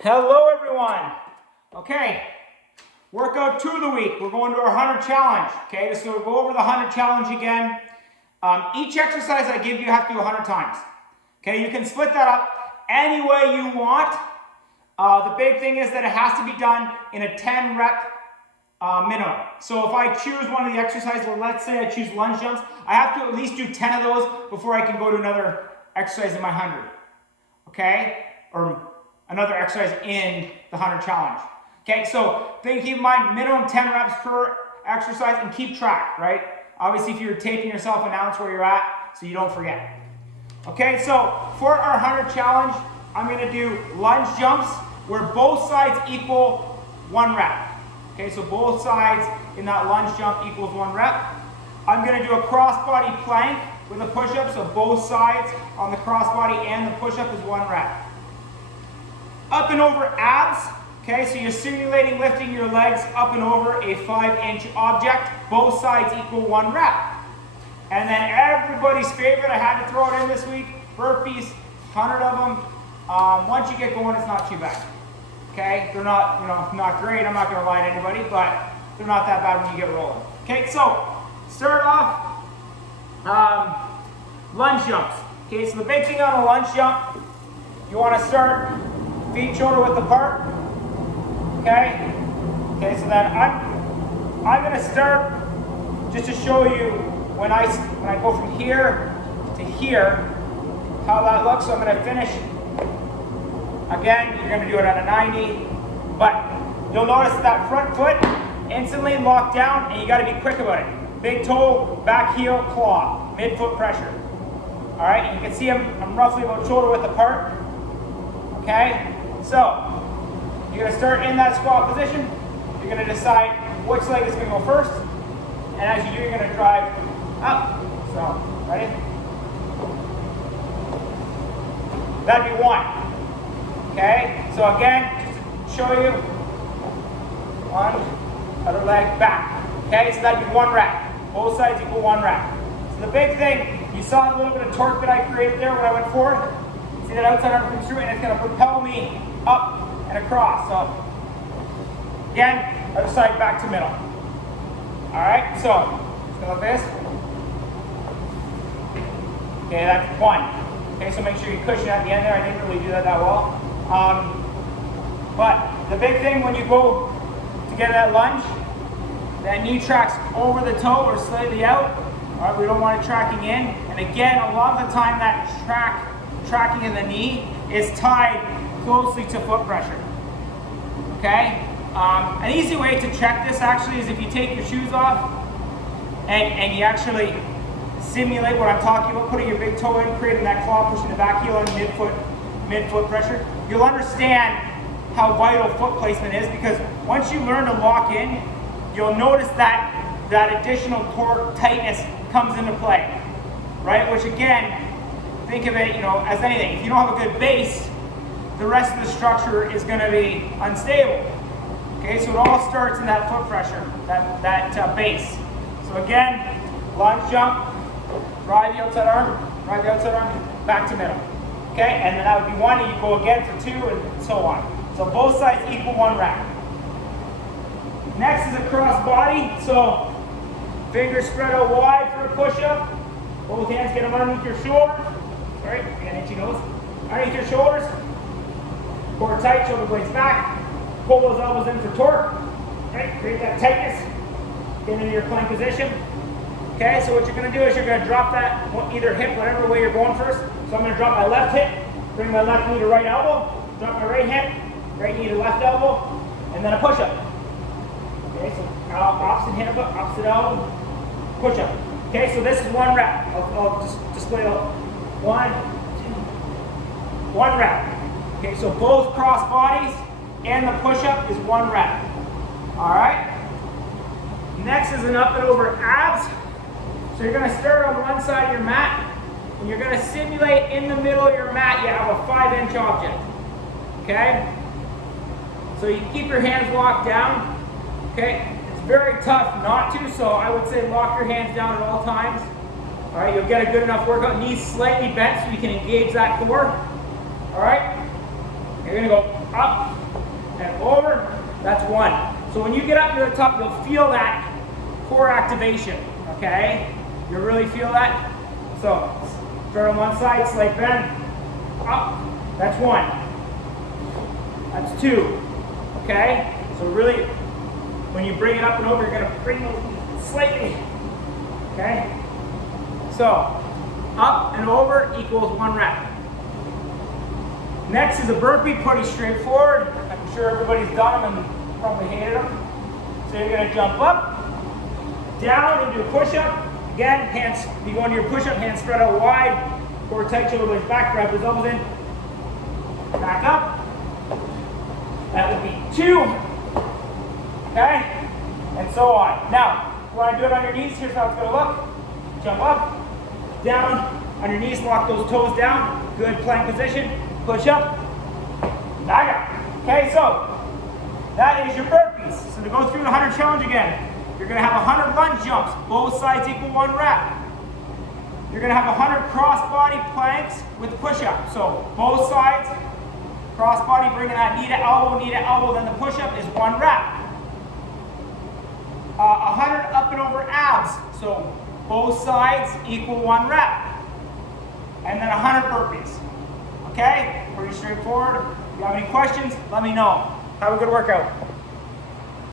Hello everyone. Okay, workout 2 of the week. We're going to our 100 challenge. Okay, so we'll go over the 100 challenge again. Each exercise I give you have to do 100 times. Okay, you can split that up any way you want. The big thing is that it has to be done in a 10 rep minimum. So if I choose one of the exercises, well, let's say I choose lunge jumps, I have to at least do 10 of those before I can go to another exercise in my 100. Okay, or another exercise in the 100 challenge. Okay, so keep in mind, minimum 10 reps per exercise and keep track, right? Obviously, if you're taping yourself, announce where you're at so you don't forget. Okay, so for our 100 challenge, I'm gonna do lunge jumps where both sides equal 1 rep. Okay, so both sides in that lunge jump equals 1 rep. I'm gonna do a crossbody plank with a push-up, so both sides on the crossbody and the push-up is 1 rep. Up and over abs, okay, so you're simulating lifting your legs up and over a 5-inch object, both sides equal 1 rep. And then everybody's favorite, I had to throw it in this week, burpees, 100 of them. Once you get going, it's not too bad. Okay, they're not, not great, I'm not gonna lie to anybody, but they're not that bad when you get rolling. Okay, so start off, lunge jumps. Okay, so the big thing on a lunge jump, you wanna start feet shoulder width apart. Okay? Okay, so then I'm gonna start just to show you when I go from here to here, how that looks. So I'm gonna finish. Again, you're gonna do it at a 90, but you'll notice that front foot instantly locked down and you gotta be quick about it. Big toe, back heel, claw, mid-foot pressure. All right, you can see I'm roughly about shoulder width apart. Okay? So, you're going to start in that squat position. You're going to decide which leg is going to go first. And as you do, you're going to drive up. So, ready? That'd be 1. Okay? So again, just to show you, 1, other leg back. Okay? So that'd be 1 rep. Both sides equal 1 rep. So the big thing, you saw a little bit of torque that I created there when I went forward. See that outside arm comes through and it's going to propel me up and across. So again, other side back to middle. Alright, so just go like this. Okay, that's 1. Okay, so make sure you cushion at the end there. I didn't really do that well. But the big thing when you go to get that lunge, that knee tracks over the toe or slightly out. Alright, we don't want it tracking in. And again, a lot of the time that tracking in the knee is tied closely to foot pressure. Okay? An easy way to check this actually is if you take your shoes off and you actually simulate what I'm talking about, putting your big toe in, creating that claw, pushing the back heel and mid-foot pressure, you'll understand how vital foot placement is, because once you learn to lock in, you'll notice that additional torque tightness comes into play, right? Which again, think of it, as anything. If you don't have a good base, the rest of the structure is going to be unstable. Okay, so it all starts in that foot pressure, that base. So again, lunge jump, drive the outside arm, back to middle. Okay, and then that would be 1, and you go again for 2, and so on. So both sides equal 1 rep. Next is a cross body. So fingers spread out wide for a push-up. Both hands get them underneath your shoulder. Sorry, again, itchy nose. Underneath your shoulders. Core tight, shoulder blades back. Pull those elbows in for torque. Right, create that tightness. Get into your plank position. Okay, so what you're going to do is you're going to drop that either hip, whatever way you're going first. So I'm going to drop my left hip, bring my left knee to right elbow, drop my right hip, right knee to left elbow, and then a push-up. Okay, so opposite hip up, opposite elbow, push-up. Okay, so this is 1 rep. I'll just display it. 1, 2, 1 rep. Okay, so both cross bodies and the push-up is 1 rep. Alright? Next is an up and over abs. So you're going to start on one side of your mat, and you're going to simulate in the middle of your mat you have a 5-inch object. Okay? So you keep your hands locked down. Okay? It's very tough not to, so I would say lock your hands down at all times. Alright, you'll get a good enough workout. Knees slightly bent so you can engage that core. Alright? You're going to go up and over, that's 1. So when you get up to the top, you'll feel that core activation, okay? You'll really feel that. So start on one side, slight bend, up, that's 1. That's 2, okay? So really, when you bring it up and over, you're gonna bring those slightly, okay? So up and over equals 1 rep. Next is a burpee, pretty straightforward. I'm sure everybody's done them and probably hated them. So you're gonna jump up, down into a push-up. Again, hands, you go into your push-up, hands spread out wide, core tight, shoulder blades back, grab those elbows in, back up. That would be 2, okay? And so on. Now, if you wanna do it on your knees, here's how it's gonna look. Jump up, down, on your knees, lock those toes down, good plank position, push up, back up. Okay, so that is your burpees. So to go through the 100 challenge again, you're gonna have 100 lunge jumps, both sides equal 1 rep. You're gonna have 100 cross-body planks with push-up. So both sides, cross-body, bringing that knee to elbow, then the push-up is 1 rep. 100 up and over abs. So both sides equal 1 rep. And then 100 burpees. Okay? Pretty straightforward. If you have any questions, let me know. Have a good workout.